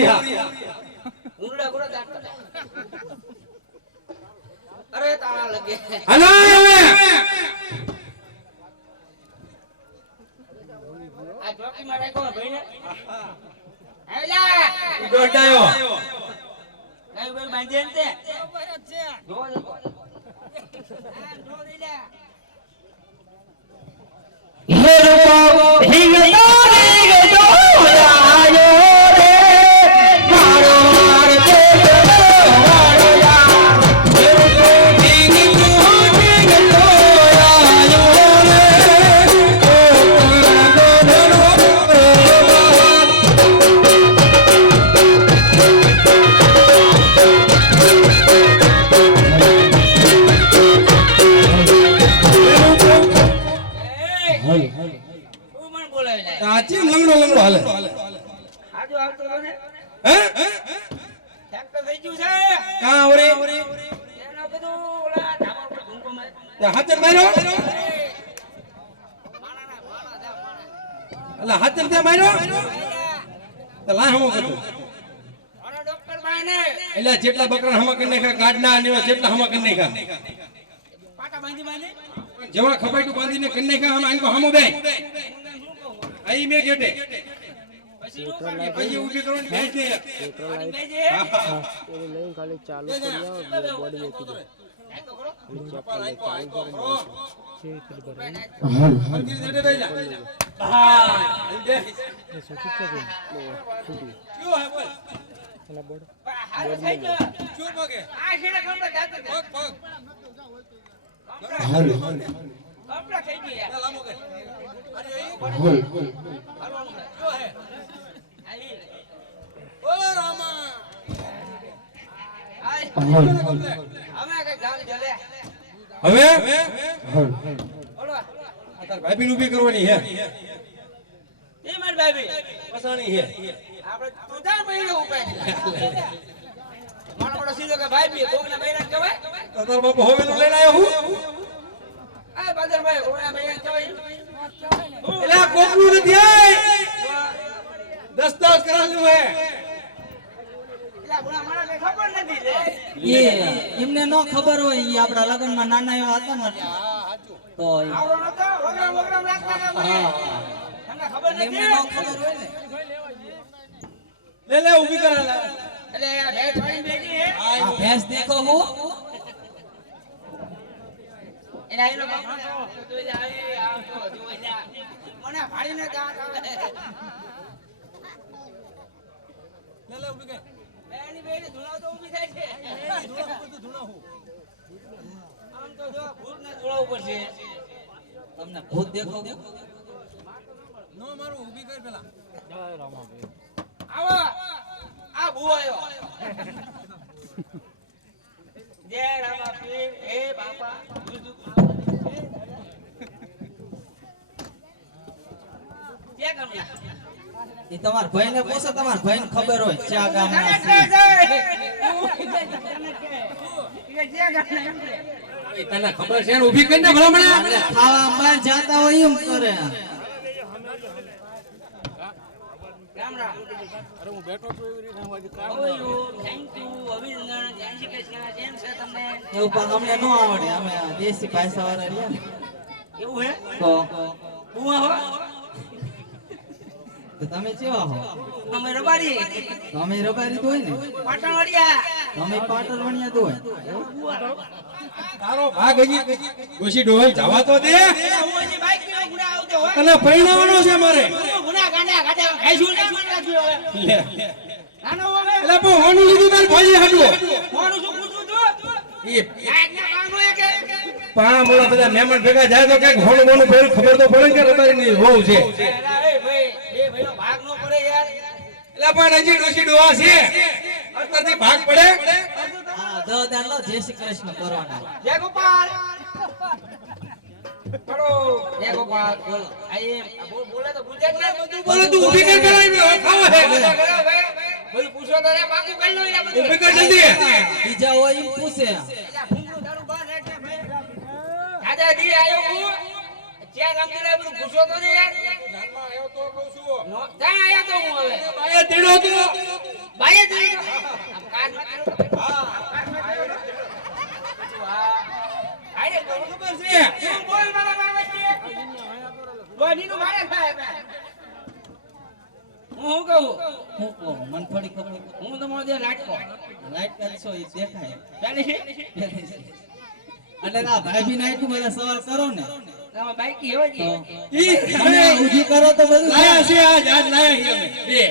ગોરિયા ઉંડા ગોરા દાંત અરે તાળા લગે હાલો હવે આ ચોકી માં રાખો ભાઈને હેલા ગોડાયો કઈ ભાઈ બાંધે ને તે બરાબર છે જો આ જો દેલા જેટલા બકરા હમા કરી નાખ્યા ગાડના અને જેટલા હમા કરી નાખ્યા પાટા બાંધી બાંધી જેવા ખપાટું બાંધીને કરી નાખ્યા હમ આંકો હમો બે આઈ મે ગેટે પછી નું કામ પછી ઊભી કરવાની બેસ ને બેજે એ લઈને ખાલી ચાલુ કરી આવો બોડી મૂકી દો આંકો કરો છે ખબર મંદિર દેડે બેજા હા દે છૂટી કયો હે બોલ એલા બોડ હારે થઈ ગયો શું પગે આ છેડે કમળા જાતો પગ હાલો કમળા થઈ ગયા લામો કે અરે હાલવાનું કયો હે આઈ ઓ રામા આઈ અમે કઈ ગામ જલે હવે બોલો તાર ભાભી નું ઊભી કરવાની હે એ માર ભાભી પસાણી હે આપણે તું જા બૈરો ઉપાય મારો મોટો સીધો કે ભાભી કોકના બૈરા કહેવાય તો તાર બાપુ હવે નું લઈને આવ્યો હું આ બાદર ભાઈ કોકના બૈરા કહેવાય એલા કોકનું નથી આય દસ્તાવેજ કરાવવાનું હે એલા બોલા મારા કઈ ખબર નથી લે એ એમને નો ખબર હોય ઈ આપડા લગનમાં નાના એવા હતા ને તો આવડો નતો વગરામ લાગતા ને મને તમને ખબર એમને નથી નો ખબર હોય ને લે ઊભી કરા લે એટલે આ ભેટ વાળી બેટી હે આ ભેંસ દેખો હું એના એનો બાપા જોઈ લે આવી આવતો જોઈ લે મને ભાડીને દાંત આવે લે ઊભી કર બેની બેની ધુણાવ તો ઊભી થાય છે આમ તો જો ભૂતને ધુણાવ ઉપર છે તમને ભૂત દેખો નો મારું ઊભી કર પેલા આવો આ ભૂ આવ્યો જય રામા પીર હે બાપા કે કમલા એ તમાર ભાઈને પૂછો તમાર ભાઈને ખબર હોય ક્યાં ગામના છે તને ખબર છે ને ઊભી કરીને ભલામણા આપણે ખાવા બહાર જાતા હોય એમ કરે રામ રામ અરે હું બેઠો છું એવી રીતે હું આજે કામ થેન્ક યુ અભિનંદન જય શ્રી કૃષ્ણ કેમ છે તમને એવું પણ અમને નો આવડે અમે દેશી ભાષા વાળા રહ્યા ને એવું હે તો બુઆ હો તો તમે કેવા હો અમે રબારી તમે રબારી તો હોય ને પાટણવાડિયા તમે પાટણવાડિયા તો હોય તારો ભાગ હજી ડોશી ડોહલ જવા તો દે હું હજી બાઈક માં ગુના આવતો હોય અને પૈણાવાનો છે મારે ગુના ગાંડા ગાંડા ખાઈશું ને હવે લે નાનો હવે એટલે પણ હોનું લીધું તાર ભાઈ હાડવો કોનું શું પૂછું તું એ ગાય ના કામ હોય કે પાણા મોળા બધા મહેમાન ભેગા જાય તો કઈક હોનું મોનું ભેરું ખબર તો પડે કે રબારીની વહુ છે એ ભાઈ એ ભાઈનો ભાગ નો પડે યાર એટલે પણ હજી ડોશી ડોહા છે અત્યારથી ભાગ પડે હા દાદા લો જય શ્રી કૃષ્ણ કરવાના જય ગોપાલ બોલો જય ગોપાલ બોલો આયે બોલે તો ગુજરાતી બધું બોલે તું ઊભી કર પેલા ખાવા હે બધું પૂછો તો રે બાકી કઈ લો યાર બધું ઊભી કર જલ્દી બીજા હોય એમ પૂછે એલા ભૂંગળું દારૂ બહાર રાખે ભાઈ દાદા દી આયો હું ક્યાં ગામથી લાવ્યો બધું પૂછો તો ને યાર નાનમાં આવ્યો તો કહું છું. નો ક્યાં આયા તો હું હવે બાએ તેડ્યો તો. બાઈએ જોઈ આમ કાન હા. આરે ખબર છે. તું બોલ મારા મારવા છે બોડીનું મારે થાય બે હું કહું હું કહું મને થોડી ખબર હું તમારો જે લાટકો લાઈટ કરશો એ દેખાય પેલી છે એટલે ના ભાઈ બી નાઈટ બધા સવાલ કરો ને તમે બાઈક હેવો છે ઈ તમે ઊભી કરો તો બધું લાયા છે આજ લાયા છે અમે બે.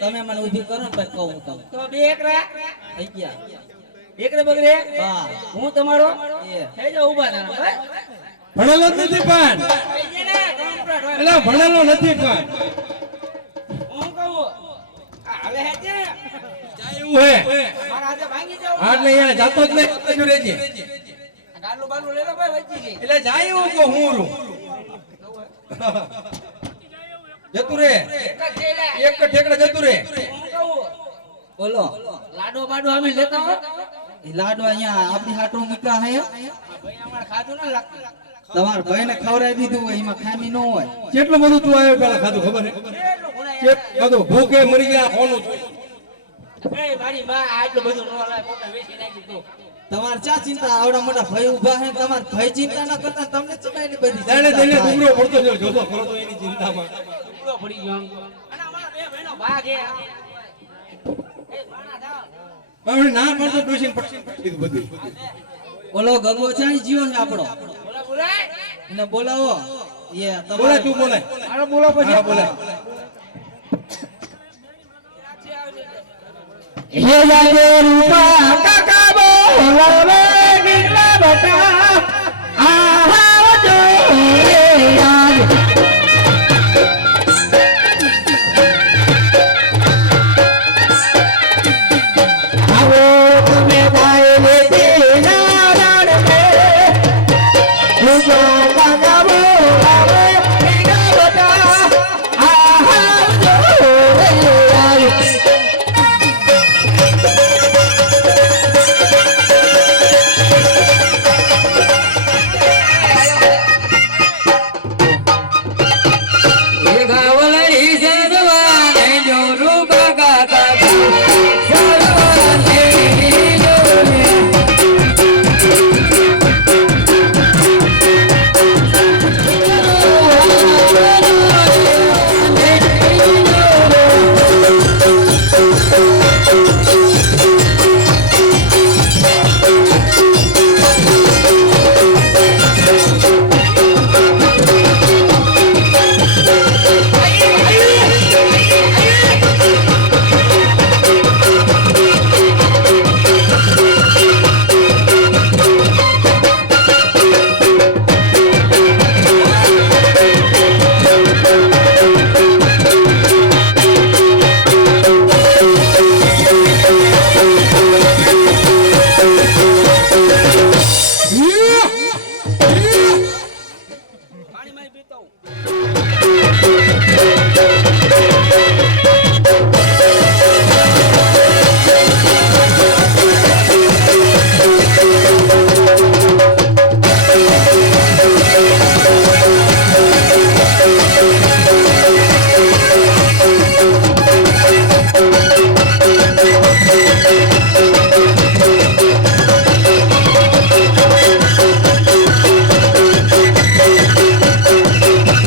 તમે મને ઊભી કરો ને પછી કહું તમે તો બે એકરા થઈ ગયા એકરે બગરે હા હું તમારો એ થઈ જાવ ઊભા થાવ ભણેલો જ નથી પણ. એલા ભણેલો નથી પણ. હું કહું આ હવે હે છે જાય એવું હે. મારા હાથે ભાંગી જાવ હા, એટલે અહીંયા જાતો જ નહીં. બાજુ રહેજે. ગાલું બાલું લઈ લો ભાઈ વચ્ચે છે એટલે જાય એવું કહું હું રૂ. જતું રે. એક જ છે લે. એક ઠેકડે જતું રે. હું કહું બોલો લાડો બાડો અમે લેતા હો એ લાડો અહીંયા આપણી હાટો મૂક્યા હે ભાઈ અમારે ખાધું ના લાગતું તમારા ભાઈને ખવડાવી દીધું હોય એમાં ખામી ન હોય કેટલું બધું તું આવ્યો પેલા ખાધું ખબર હે? એટલું ગુણાય બધું ભૂખે મરી ગયા કોનું છું. એ મારી માં આટલું બધું નો લાય પોતે વેચી નાખી તું તમારે ચા ચિંતા આવડા મોટા ભાઈ ઊભા હે તમારે ભાઈ ચિંતા ના કરતા તમને ચિંતા એટલી બધી દાડે ચિંતા તેને થાય. ડુંગરો પડતો જો જોતો ખરો તો એની ચિંતામાં. ટુકડો પડી ગયો આમ. અને અમારા બે ભાઈનો ભાગ હે એ માણા દાવ હવે ના પડતો ડોશીને પડશે કીધું બધું. ઓલો ગગો ચાઈ જીવો છે આપણો બોલા બોલાય એને બોલાવો એ બોલાય તમારે તું બોલાય. હાલો બોલો પછી હા, બોલાય. હે જાગે રૂપા કાકા બોલાવે નીલા બટા આહાજો યાદ આવો તમે ભાઈ લે તેના રાડ મે રૂપા કાકા બોલાવે નીલા બટા આહાજો યાદ પાણી માં પીતો Thank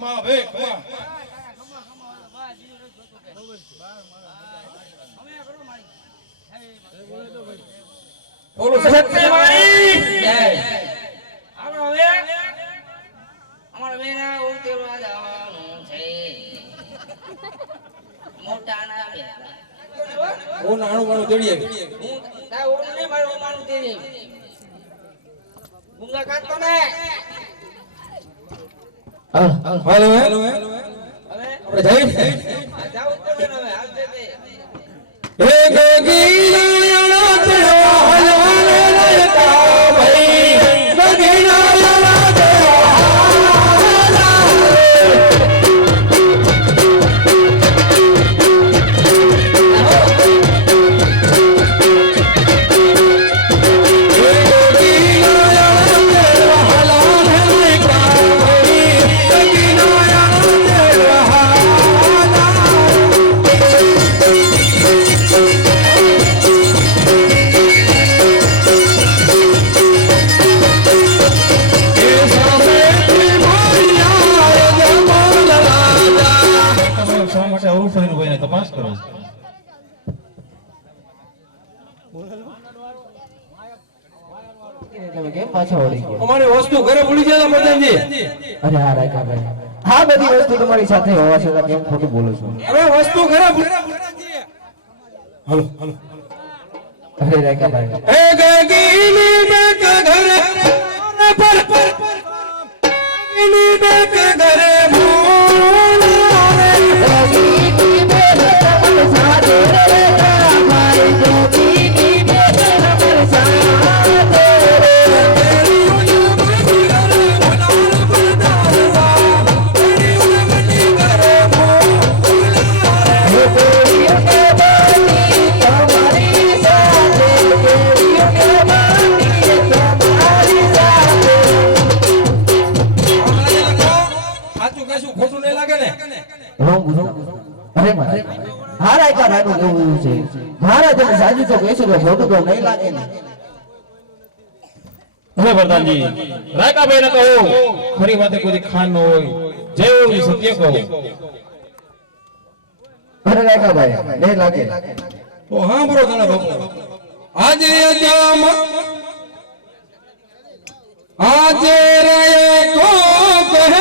માં ભે ખવા બોલો સત્યવાણી જય આપણો હવે અમારા બેના ઉતરવા જવાનું છે મોટા ના બે ઓ નાણું વાણું તેડી આવી હું તા ઓમ ને મારું માનું તે ગુંગા કાટતો ને હાલો હવે આપણે જઈ આ જાવ તો ને હવે હાલ દે તે હે ગગીના તેરો હલવાને લેતા ભાઈ ગગીના તેરો તપાસ કરો તમે કેમ પાછા વળી ગયા? અમારી વસ્તુ ઘરે ભૂલી ગયા હતા પ્રધાનજી અરે હા રાયકાભાઈ, હા બધી વસ્તુ તમારી સાથે હોવા છતાં કેમ ખોટું બોલો છો? હવે વસ્તુ ઘરે પ્રધાનજી હાલો હાલો અરે રાયકાભાઈ, હે ગગીની બેક ઘરે પર ગગીની બેક ઘરે ખોટું નહીં લાગે ને અરે મારા હા રાયકાભાઈનું કેવું એવું છે, મારા તમે સાચું તો કહેશો તો ખોટું તો નહીં લાગે ને? હવે પ્રધાનજી રાયકાભાઈ ને કહો ખરી વાતે કોઈ ખાન ન હોય જેવું સત્ય કહો. અરે રાયકાભાઈ નહીં લાગે તો હા બરો ઘણા બાપુ આજે અજામ આજે રે કો કહલે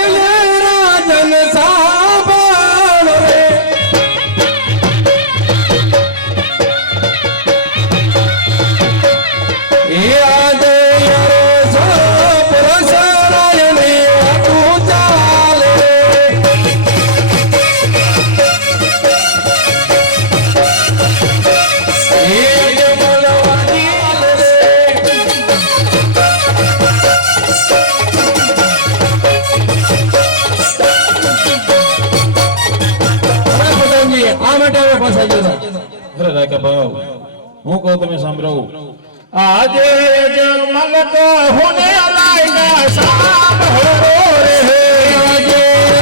રાજન સાબાણ રે એ આજે યરો સપ રસરાય ને તું ચાલે અરે રાયકાભાઈ હું કહું તમે સાંભળો. આજે જમલ તો હોને લાયના સાંભળો રે આજે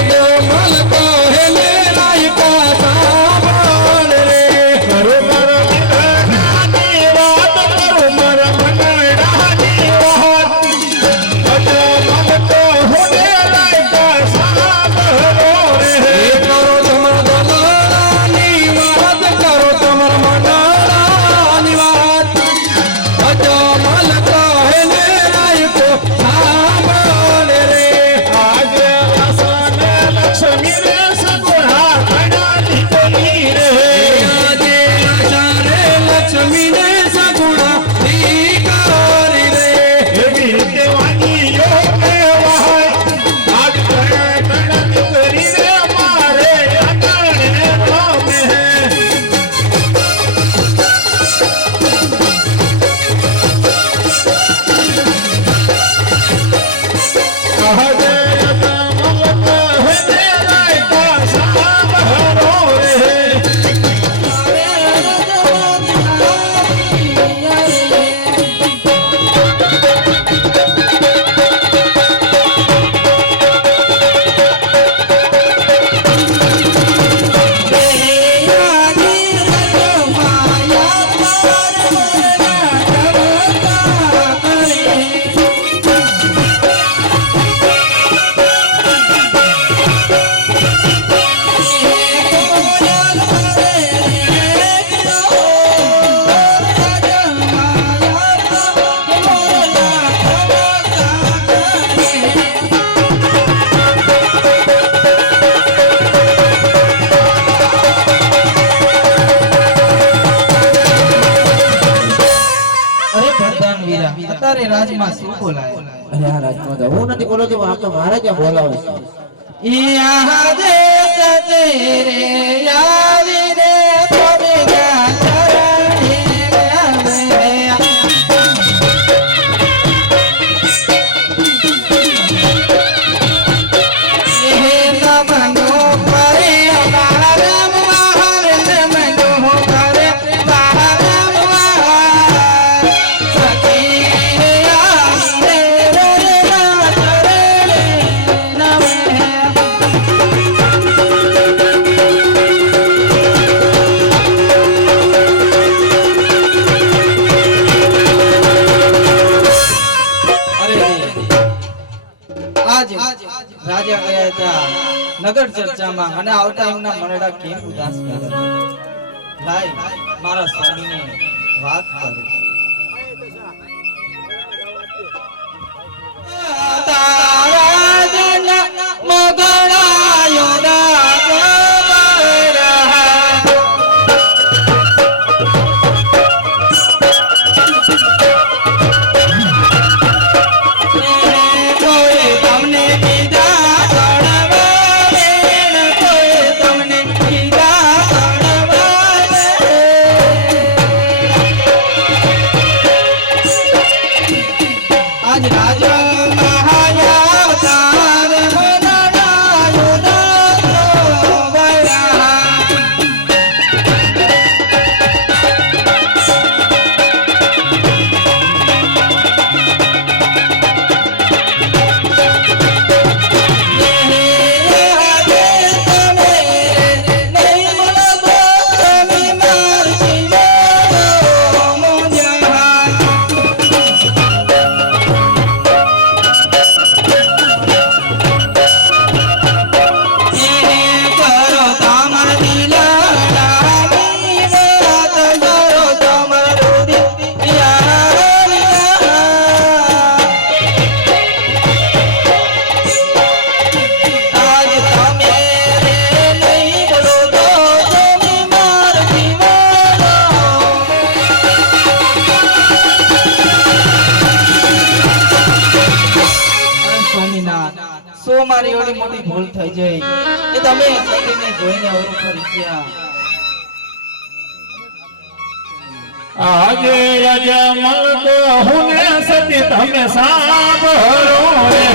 જમલ તો હેલે લાયકા સાંભળ રે કરું મર મનડાની વાત કરું મર મનડાની વાત. આજે જમલ તો હોને લાયકા સાંભળો રાજમાં શું બોલાય? અરે આ રાજમાં હું નથી બોલો છું આમ તો મારે ત્યાં બોલાવે છે યા દેશ તેરે યારી રે ગોવિંદા ચરણે આવે રાજા ગયા હતા નગર ચર્ચામાં અને આવતા એમના મનડા કેમ ઉદાસ કરે લાય મારા સ્વામીને વાત કરું તારા જન મગળાયો મારી ઓલી મોટી ભૂલ થઈ જાય એ તમે સતીને જોઈને અવરું કરી ગયા આજે રાજા મલકો હું ને સતી તમે સાંભળો રે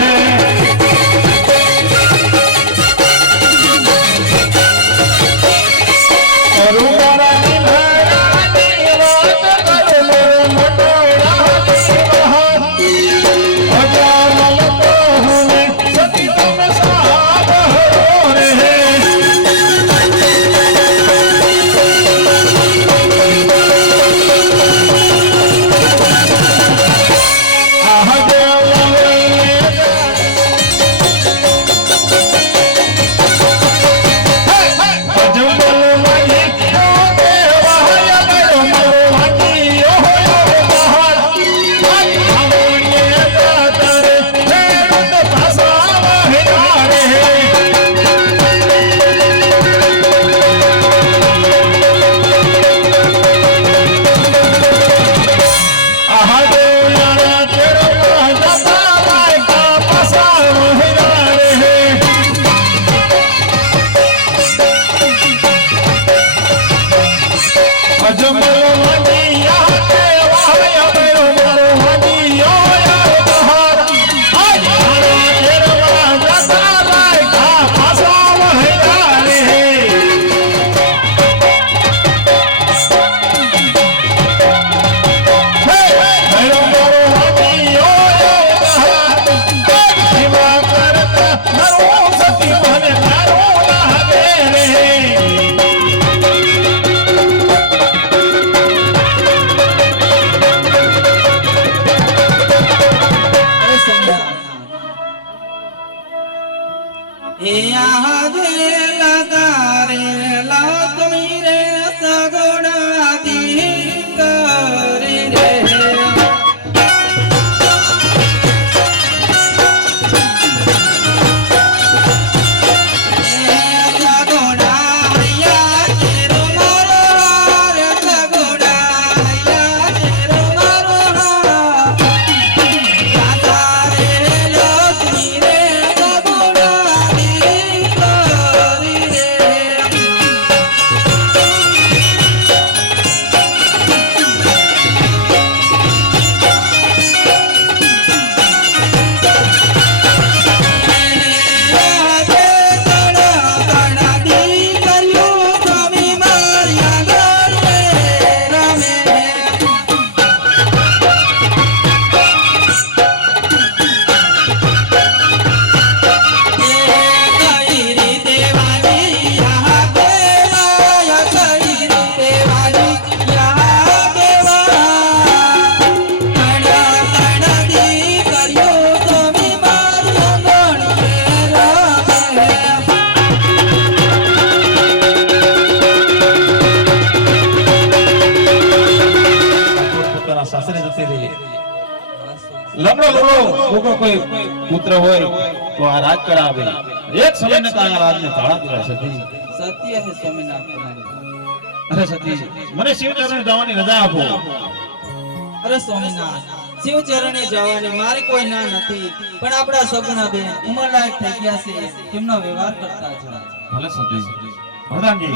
આપણો લોકો કોઈ પુત્ર હોય તો આ રાજ કરાવે એક સમય ને આ રાજને તાળા કરે સતી સત્ય હે સ્વામિનારાયણ. અરે સતી મને શિવચરણ જવાની રજા આપો અરે સ્વામિનારાયણ, શિવ ચરણે જવાની મારી કોઈ ના નથી, પણ આપણા સગુણા બેન ઉંમરલાયક થઈ ગયા છે, તેમનો વ્યવહાર કરતા છો. ભલે સતી પ્રધાનજી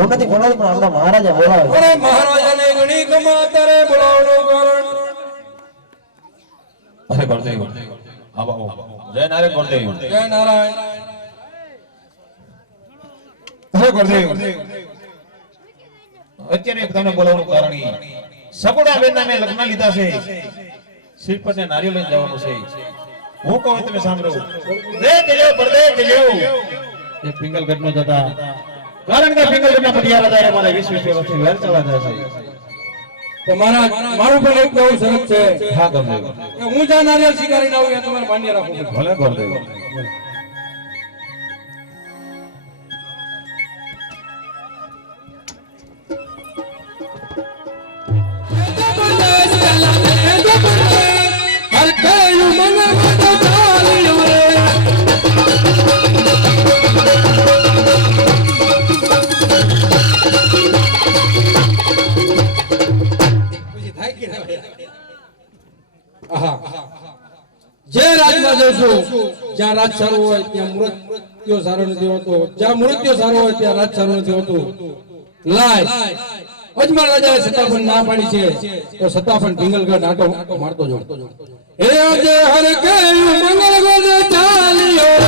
હું નથી બોલાવી પણ આપણા મહારાજા બોલાવે. અરે મહારાજાને ઘણી ગમા તારે બોલાવવાનું કારણ અરે ગુરુદેવ આવો જય નારાયણ ગુરુદેવ જય નારાયણ. અરે ગુરુદેવ અત્યારે તમને બોલાવવાનું કારણ ઈ સગુણા બેનના મેં લગ્ન લીધા છે, શ્રીપતને નારિયેળ લઈને જવાનું છે. હું કહું તમે સાંભળો રે જજો પરદે જજો એ પિંગલગઢ નો જતા કારણ કે પિંગલગઢના પટિયા રાજાએ મને 20 વર્ષથી વેર ચલા જાય છે. તો મહારાજ મારું પણ એક નવું શરત છે હા ગુરુદેવ કે હું જ્યાં નારિયેળ સ્વીકારીને આવું ત્યાં તમારે માન્ય રાખવું પડશે. ભલે ગુરુદેવ જે રાજમાં જઈશું જ્યાં રાજ સારું હોય ત્યાં મૃત્યુ સારું નથી હોતું, જ્યાં મૃત્યુ સારું હોય ત્યાં રાજ સારું નથી હોતું. લાય અજમલ રાજાએ સતાપન ના પાડી છે તો સતાપન પિંગલગઢ આટો મારતો જો. હે આજે હર કે મંગલ ગોદ ચાલ્યો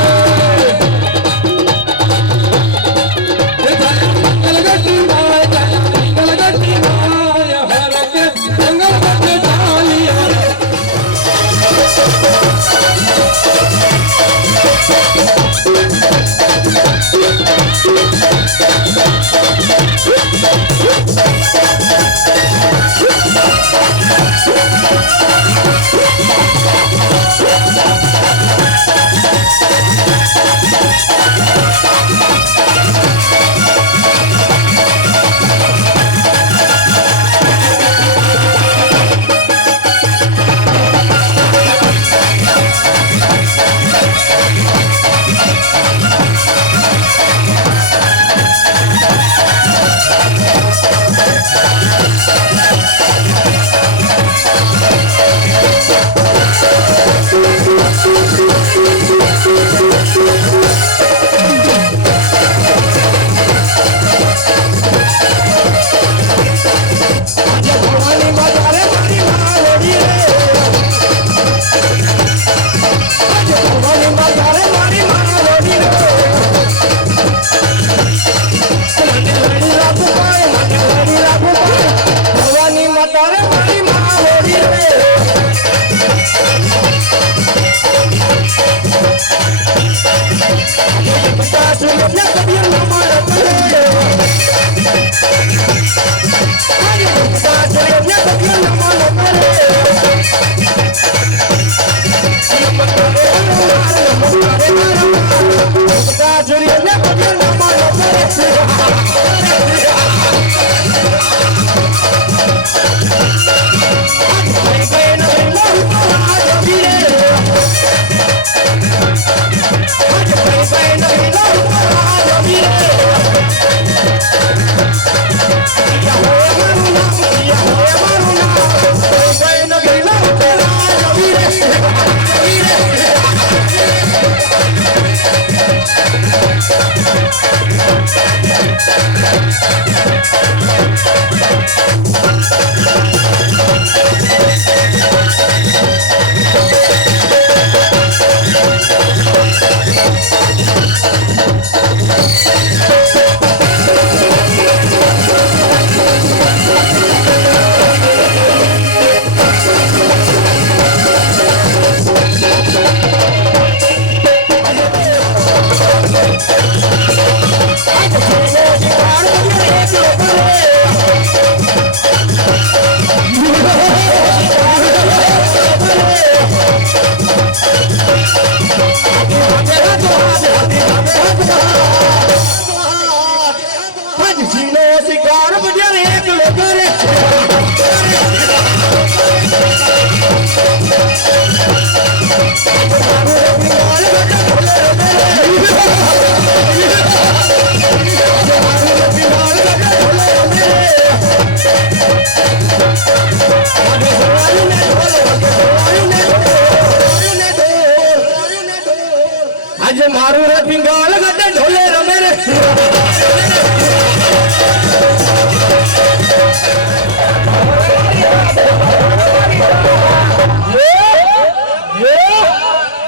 આજે મારું રે પિંગાલ ગટે ઢોલે રમે રે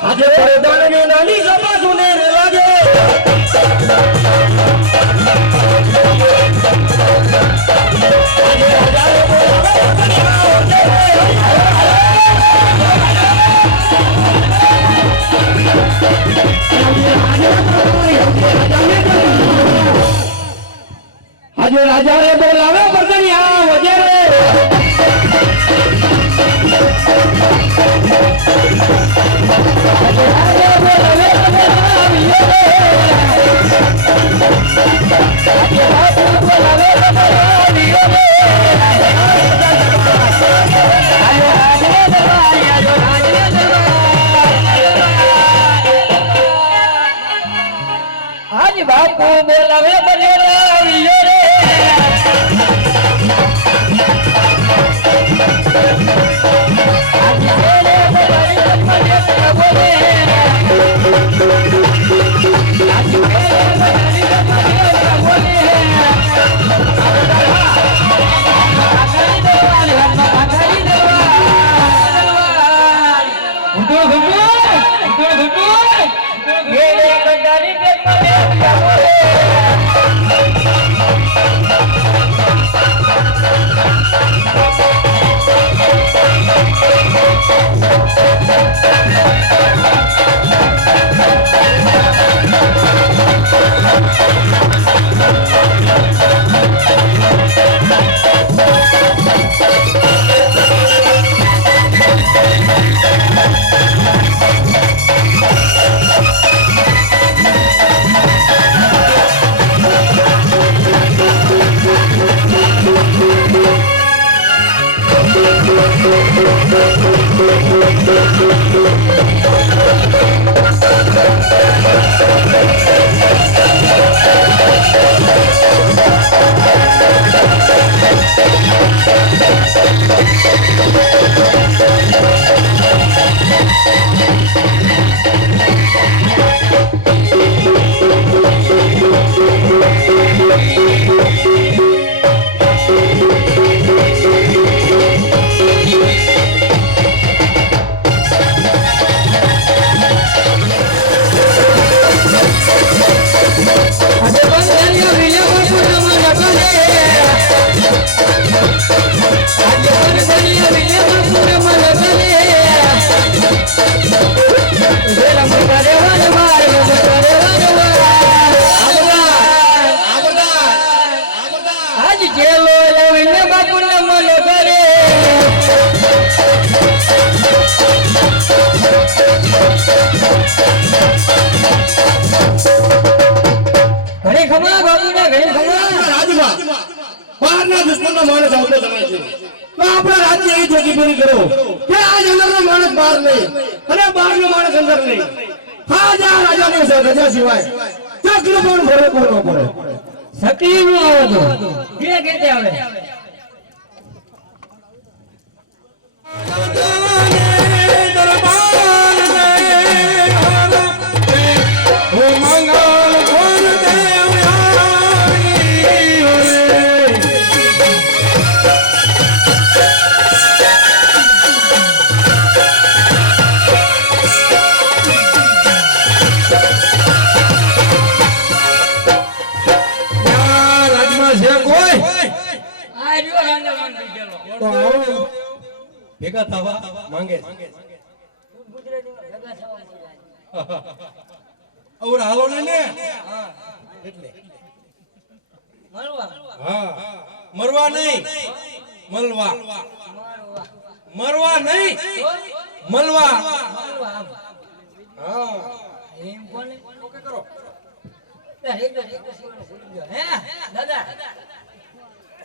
આજે પરદાની નાની સભા સુને રે લાગે આજે રાજા રે બોલાવે બદનિયા વજેરે આજ બાપુ બોલાવે બનેરા વિયો રે આજ બોલે બોલાવી મને બોલે આજ બોલે બોલાવી મને બોલે બહારના દુશ્મનનો માણસ આવતો જણાય છે તો આપણા રાજ્ય એ જોગીપુરી કરો કે આજ અંદરનો માણસ બહાર નહીં અને બહારનો માણસ અંદર નહીં ખાજા રાજાની રજા સિવાય ચક્ર પણ બરોબર ન પડે સકલી નું આવે તો કે કેતે આવે ભેગા થવા માંગે ઓર હાલો ને એટલે હા મરવા નહીં મલવા મરવા નહીં મલવા હા એમ કોને ઓકે કરો હે દાદા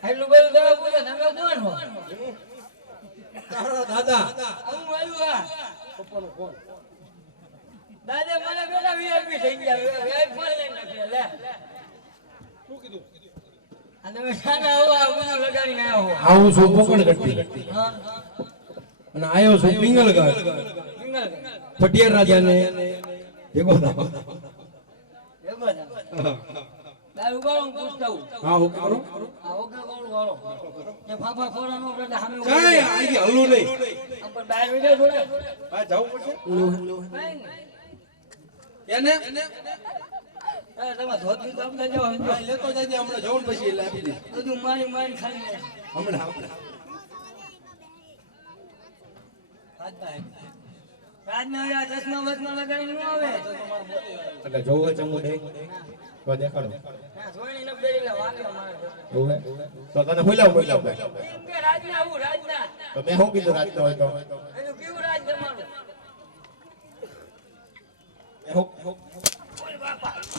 આટલું બધું દવા પૂછે તમે કોણ હો તારા દાદા હું આવ્યો આ પપ્પાનો ફોન દાદા મને બેટા VIP થઈ ગયા VIP ફોન લઈને નાખ્યો લે શું કીધું આ તમે સાના આવો બધું લગાડીને આવ્યો હો આવું છું પોકણ કરતી હા અને આયો છું પિંગલગઢ સિંગલ ફટિયાર રાજાને ભેગો થાવ એમ જ દારૂ ઉગાડો હું પૂછતા હું હા હું કરો આ ઓગા કોણ વાળો એ ફાફા ફોડાનો એટલે સામે કાઈ આઈ હલ્લું નહીં ઉપર બહાર વિડિયો જોડે આ જાવું પડશે કાઈ નહીં એને તમે ધોતી તો અમને જાવ આ લેતો જાજે હમણાં જવું પછી એટલે આપી દે બધું મારી ખાલી હમણાં રાજના યા ચશ્મા વચમાં લગાડીને ન આવે તો તમારો એટલે જોવું હોય ચમુ દે તો દેખાડો હા સોયની ન બેરીલા વાગલા મારે જોવે તો તને બોલાવ કે રાજના આવું રાજના તો મેં શું કીધું રાજનો હોય તો એનું કેવું રાજ તમારું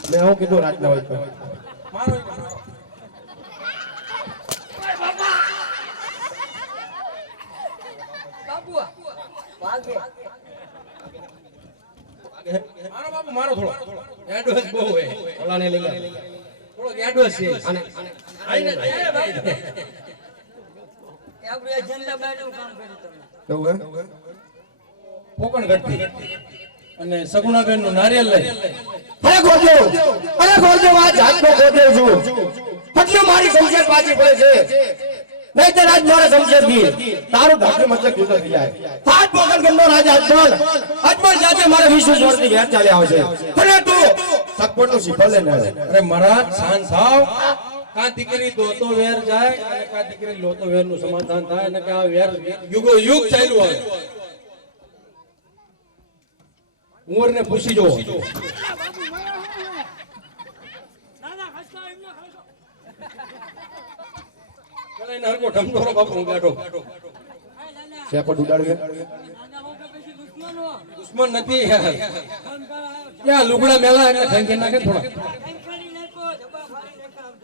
મેં શું કીધું રાજનો હોય તો મારો બાપુ વાગે મારો બાપુ મારો થોડો એડવાન્સ બહુ હે ઓલાને લઈ લે થોડો એડવાન્સ છે અને આઈને આપણે જનતા બાજુ કામ કર્યું તમે કેવું હે પોકણ ઘટતી અને સગુણાબેન નું નારિયેલ લઈ અરે ગોજો આ જાતનો ગોજો છું કેટલી મારી સમજણ પાછી પડે છે નહીં તો રાજ મારા સમજણ દી તારું ધાકે મતલબ જુદો થઈ જાય હાથ પકડ ગમનો રાજ અજમલ જાતે મારે વિશ્વ જોડતી ઘેર ચાલે આવશે ભલે તું સગપટનો સિફળ લે અરે મહારાજ શાંત થાવ કા દીકરી દોતો વેર જાય અને કા દીકરી લોતો વેર નું સમાધાન થાય અને કા વેર યુગો યુગ ચાલ્યું આવે ઉંમર ને પૂછી જો પેલા એને હરકો ઢમઢોરો બાપુ હું બેઠો સેપટ ઉડાડવે દુશ્મન નથી યાર ત્યાં લુગડા મેલા એટલે ફેંકી નાખે થોડા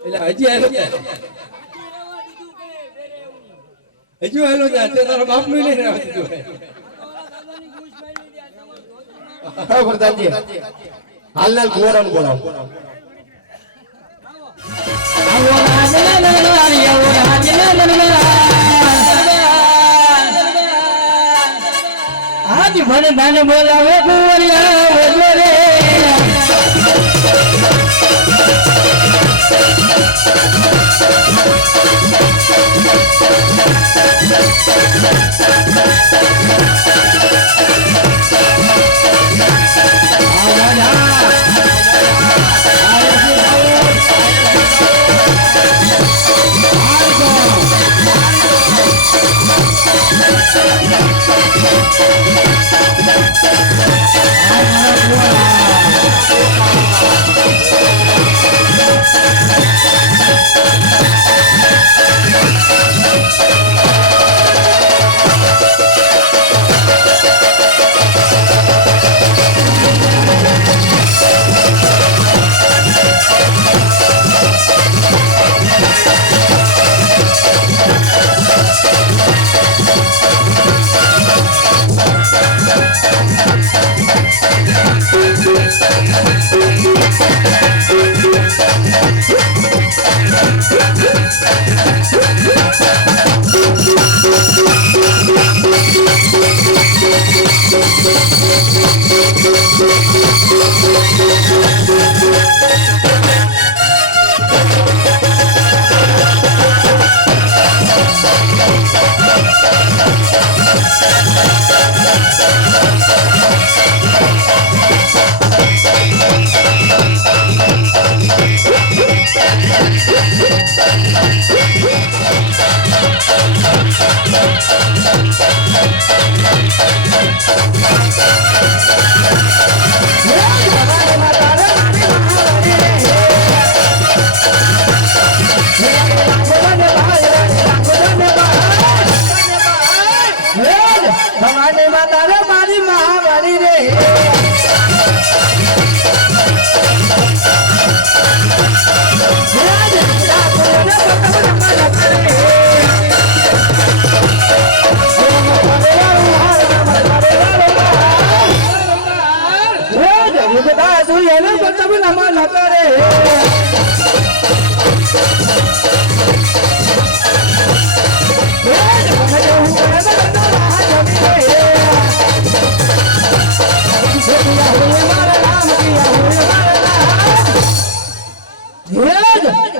એટલે હજી આવેલો હજુ આવેલો જાય તે તારા બાપ નું લઈને આવી દીધું હા પ્રધાનજી હાલનાલ કુંવરાનું બોલાવો આજ મને દાને બોલાવે કુંવરિયા રે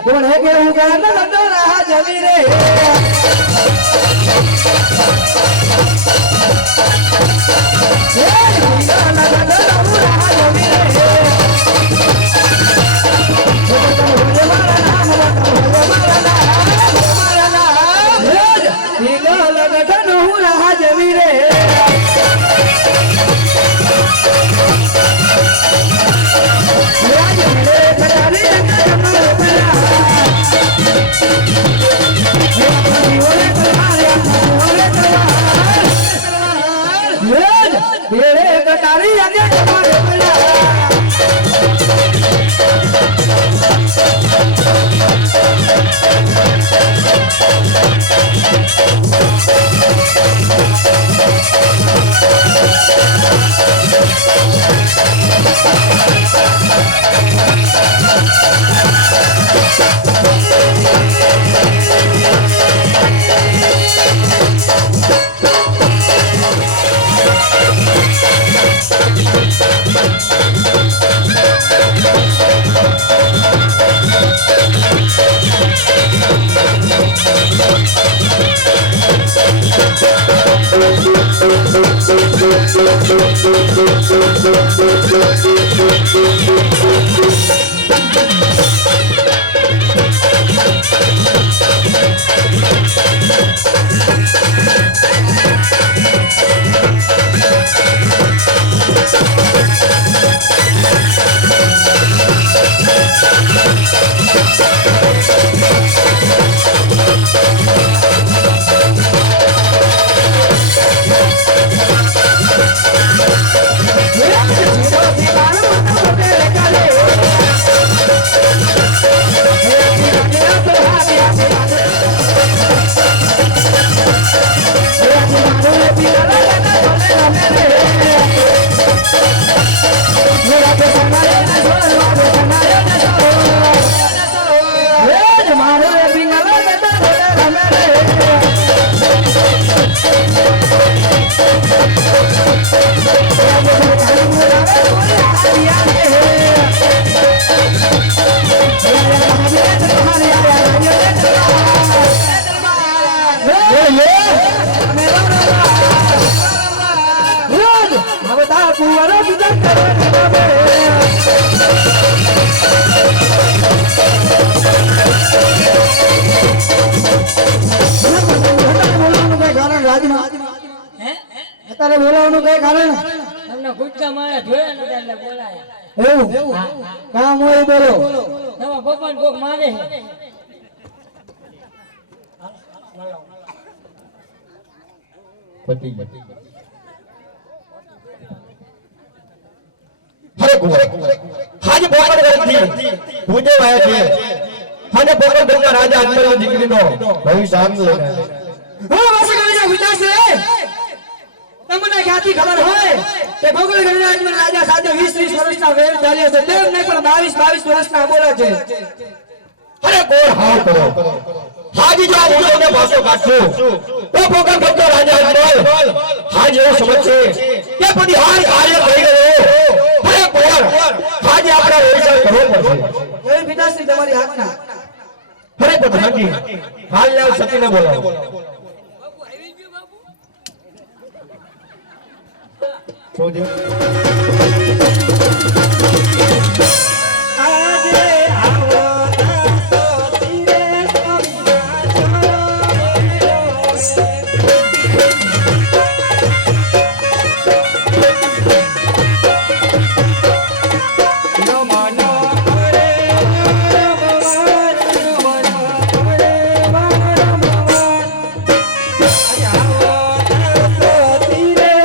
કોણ હે કે હું ગાન લડો રાહ જમી રે કટારી આગે તમારે અત્યારે બોલાવવાનું કઈ કારણ તમને ગુસ્સા મારે જોયા નથી એટલે બોલાયા એવું કામ હોય બોલો તમારા પપ્પા કોક મારે છે હરે કુંવર હાજ બોકડ કરતી પૂજે વાય છે હાજે બોકડ કરતા રાજા અજમલની દીકરીનો ભવિષ્ય આમ લઈને હું વાસે રાજા વિનાશ રે તમને ક્યાંથી ખબર હોય કે ભોગલ ગણના અજમલ રાજા સાથે 20 વર્ષના વેર ચાલ્યો છે તેમ નહીં પણ 22 વર્ષના બોલે છે અરે કોણ હાલ કરો હાજી જો આ બોલોને ભાષો કાઢશો તો ભોગલ ગણનો રાજા અજમલ હાજી એવો સમજશે કે પછી હાર કાર્ય થઈ ગયો અરે કોણ હાજી આપણા વેચાણ કરવો પડશે એ પિતાશ્રી તમારી આજ્ઞા અરે પ્રધાનજી હાલ લાવ સતીને બોલાવો આજે આવો તો તીરે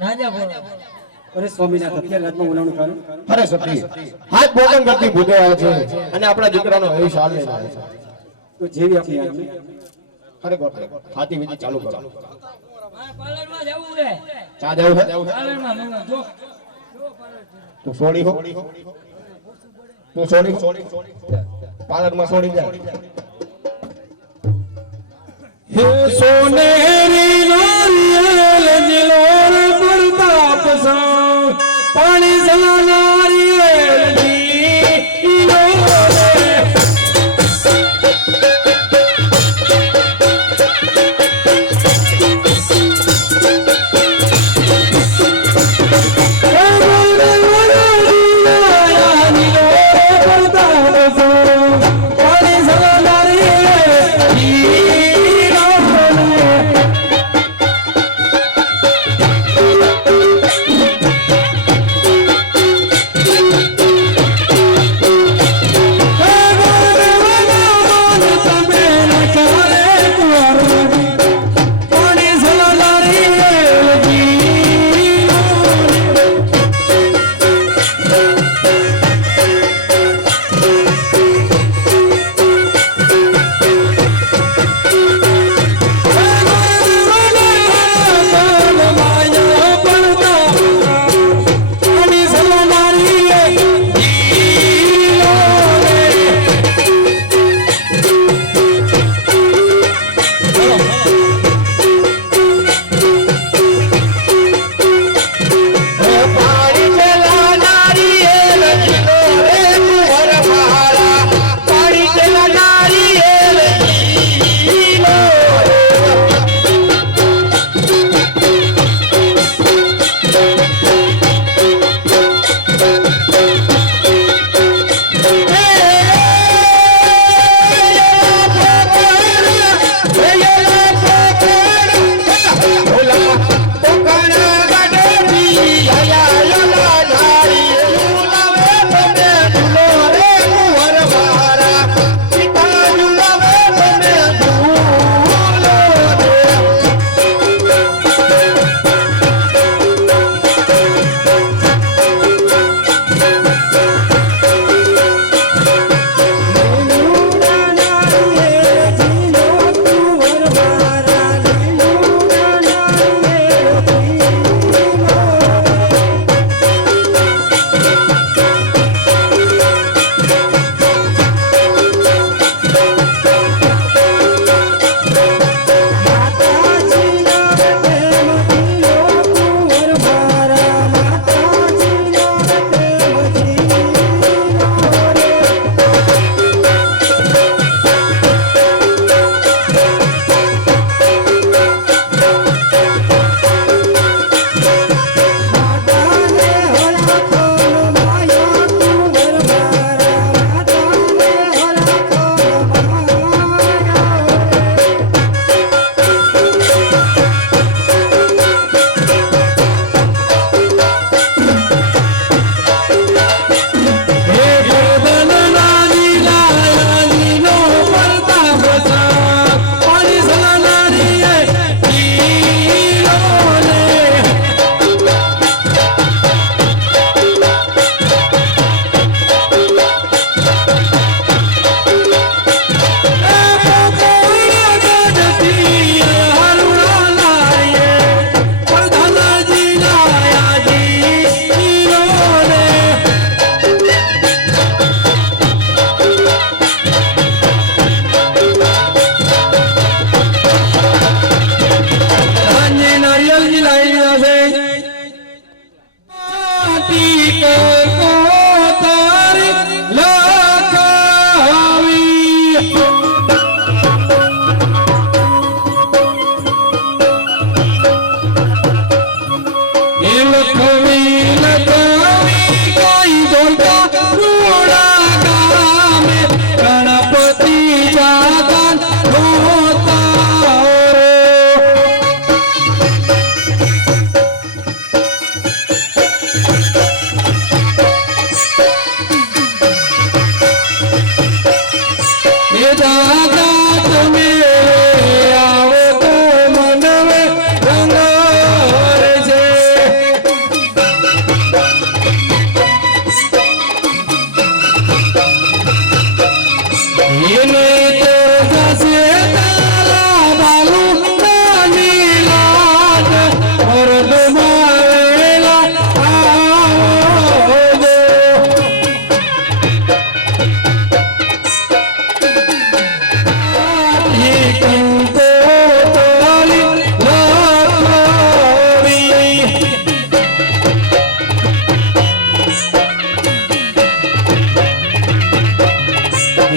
રાજા બોલો અરે સ્વામીનાથ અત્યારે રાતમાં બોલાવવાનું કારણ અરે સતી હાથ બોકન કરતી ભૂતે આવે છે અને આપણા દીકરાનો આયુષ્ય હાલ લઈને આવે છે તો જેવી આપણી આજ્ઞા અરે ગોઠવે ખાતી વિધિ ચાલુ કરો મારે પાર્લરમાં જવું છે ચા જાવ છે પાર્લરમાં મેં જો તું સોડી હો તું સોડી પાર્લરમાં સોડી જા હે સોનેરી નારિયેલ જિલોર પ્રતાપ સા પાણી સલા નારિયેલ જીલો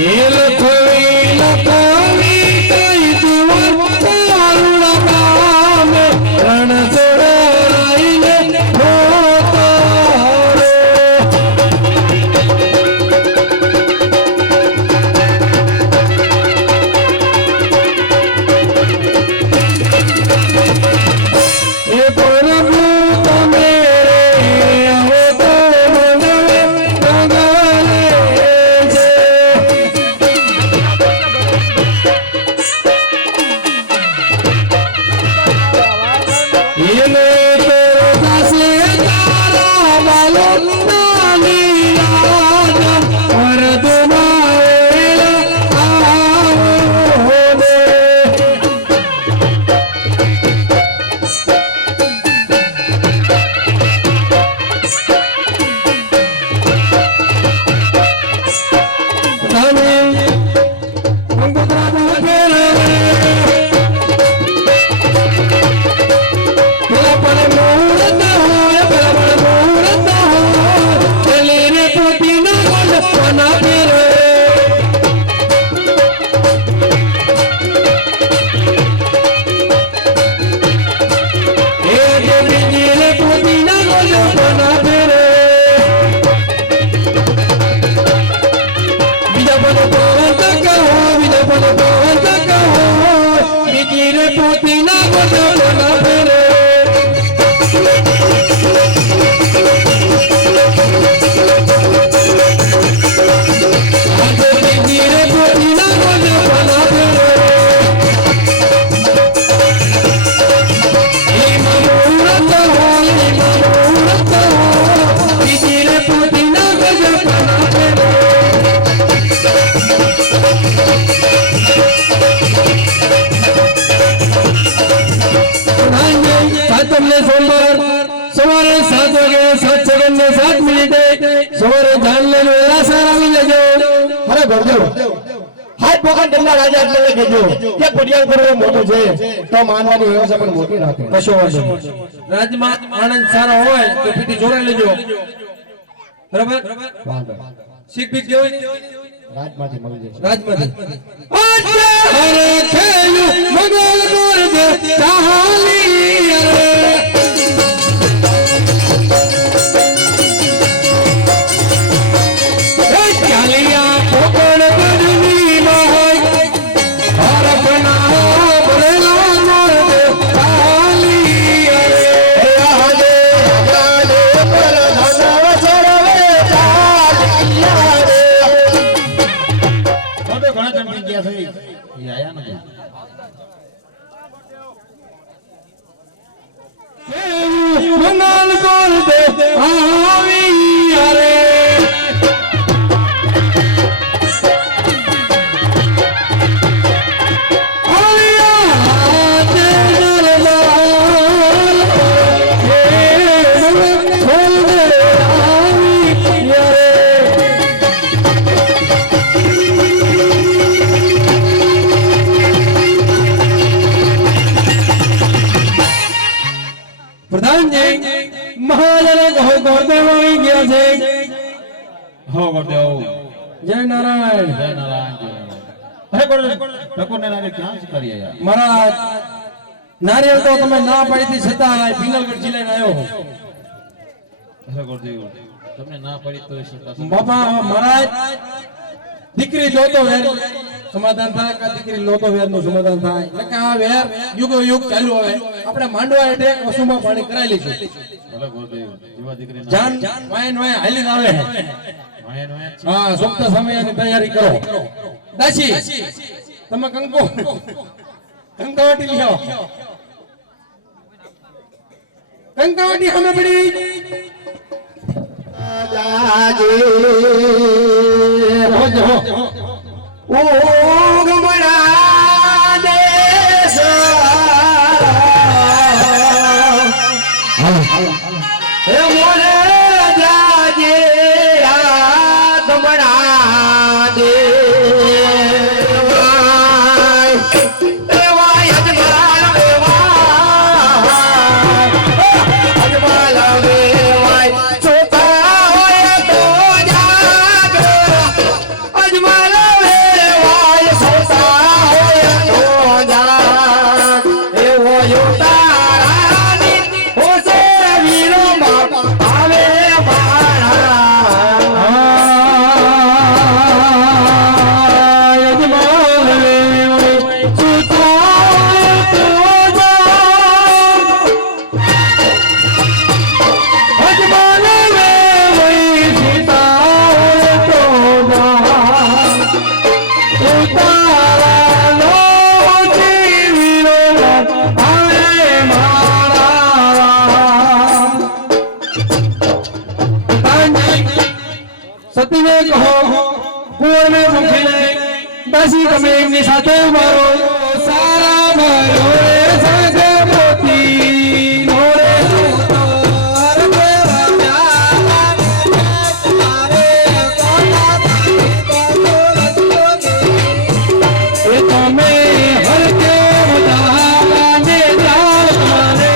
એ લખવી લખવી કઈ તુવર તારુણા ગામે રણ છોડાઈને મોતારો એ પ્રભુ તમે હવે તો મને રંગાલે છે એને તેરો દાસે તારા વાલો નાની યાદ વરદમાં આવો દે તમને સોમવાર સવારે 7 વાગે 7 સેકન્ડ ને 7 મિનિટે સવારે જાનલે વેલાસર આવી જજો. અરે ગોરદેવ હાથ પોખા ડંડા રાજા એટલે કહેજો કે પડિયાળ કરવો મોટું છે તો માનવાની વ્યવસ્થા પણ મોટી રાખે. કશો વાંધો નહીં. રાજમાં આનંદ સારો હોય તો પીટી જોડાઈ લેજો. બરાબર વાંધો શીખ બીક દેવાય ને રાજમાંથી મળી જશે. રાજમાંથી અરે ખેલું મંગલ ગુરદે ચાલી અરે ચાલિયા પોકળ ગઢવી માય હરપના ભરેલા ગુરદે ચાલી અરે આલે આલે પર ધનવ સરવે ચાલિયા રે. ઘણા જણ ગયા છે એ આયા નથી. મંગલ ગુરદે આવી અરે પ્રધાનજી મહારાજે કહો ગોરદેવ આવી ગયા છે. હો ગોરદેવ જય નારાયણ. જય નારાયણ જય નારાયણ. અરે ગોરદેવ ઠાકોરને નારે ક્યાં શીખવાડી આયા? મહારાજ નારિયેળ તો તમે ના પાડી હતી છતાં પિંગલગઢ જિલ્લાને આવ્યો હું. અરે ગોરદેવ તમને ના પડી તો શીખતા બાપા મહારાજ દીકરી જોતો વેર સમાધાન થાય કે દીકરી લોતો વેર નું સમાધાન થાય એટલે કે આ વેર યુગો યુગ ચાલુ આવે આપણે માંડવા એટલે વસુમાં પાણી કરાવી લઈશું. ભલે ગોરદેવ જેવા દીકરી ના જાન વાયન વાય હાલી આવે વાયન વાયન હા સોમતા સમયની તૈયારી કરો. દાસી તમે કંકાવટી લ્યો કંકાવટી હમે પડી ઓ ગમડા દેશ હે મોરે જાજે આ ગમડા દે અજમાલ વે પછી તમે એમની સાથે મારો સારા મારો રે સંગ મોતી નો રે એ તમે હરકે વધારાને જાળ મારે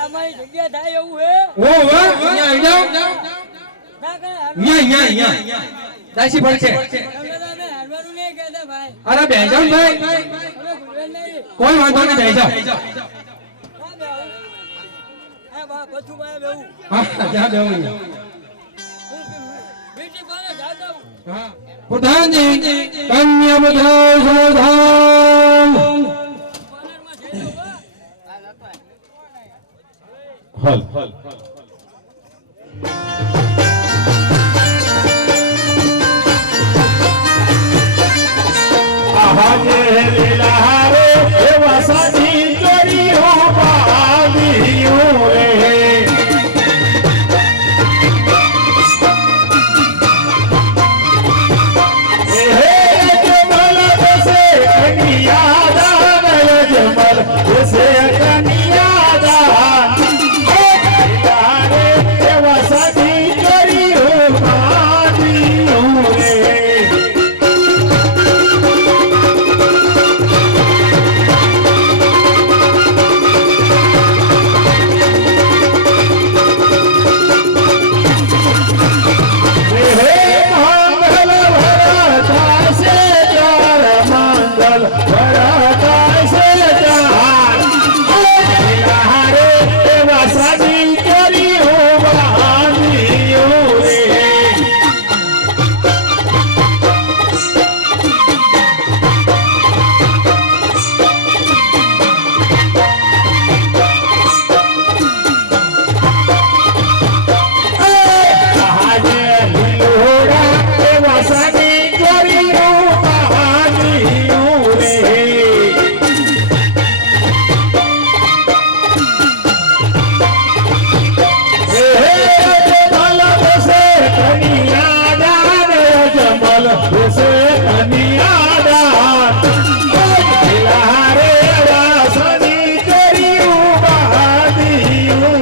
અમારી જગ્યા થાય એવું હે ઓ વાહ અહીંયા આવી જાઓ ના કરે અહીંયા દાસી પડશે તમે હારવાનું નહીં કહેતા ભાઈ અરે બેસજો ને ભાઈ અમે ભૂલવા નહીં કોઈ વાંધો નહીં બેસજો હા બા પછું ભાઈ બેવું હા ત્યાં બેવું મીઠી પાને જાતા હું હા પ્રધાનજી કન્યા બધાઓ સાવધાન પાર્લરમાં જઈ લો બા હલ આહાજે લીલા હારે એવા સાથી ચોરીઓ પાવ્યું રે જમલ બસે કનિયાદાન જમલ બસે કનિયાદાન લીલા રે એવા સાથી ચોરીઓ પાવ્યું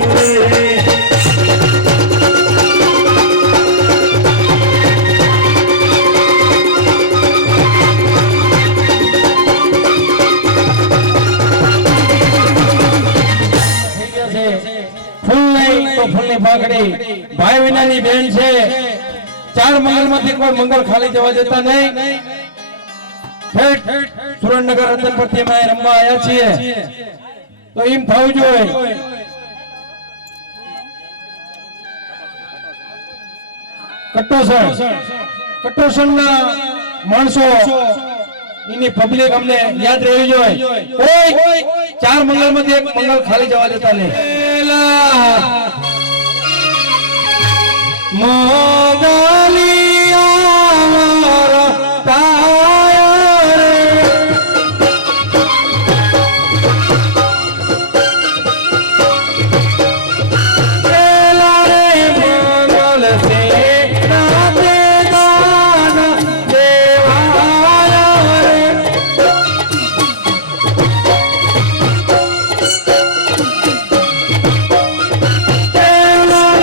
રે ફૂલની પાઘડી ભાઈ વિનાની બેન છે ચાર મંગલમાંથી કોઈ મંગલ ખાલી જવા દેતા નહીં ઠેઠ સુરેન્દ્રનગર રતનપુરથી અમે રમવા આવ્યા છીએ તો એમ થવું જોઈએ કટોસણના માણસો એની પબ્લિક અમને યાદ રહેવી જોઈએ કોઈ ચાર મંગલમાંથી એક મંગલ ખાલી જવા દેતા નહીં મોગા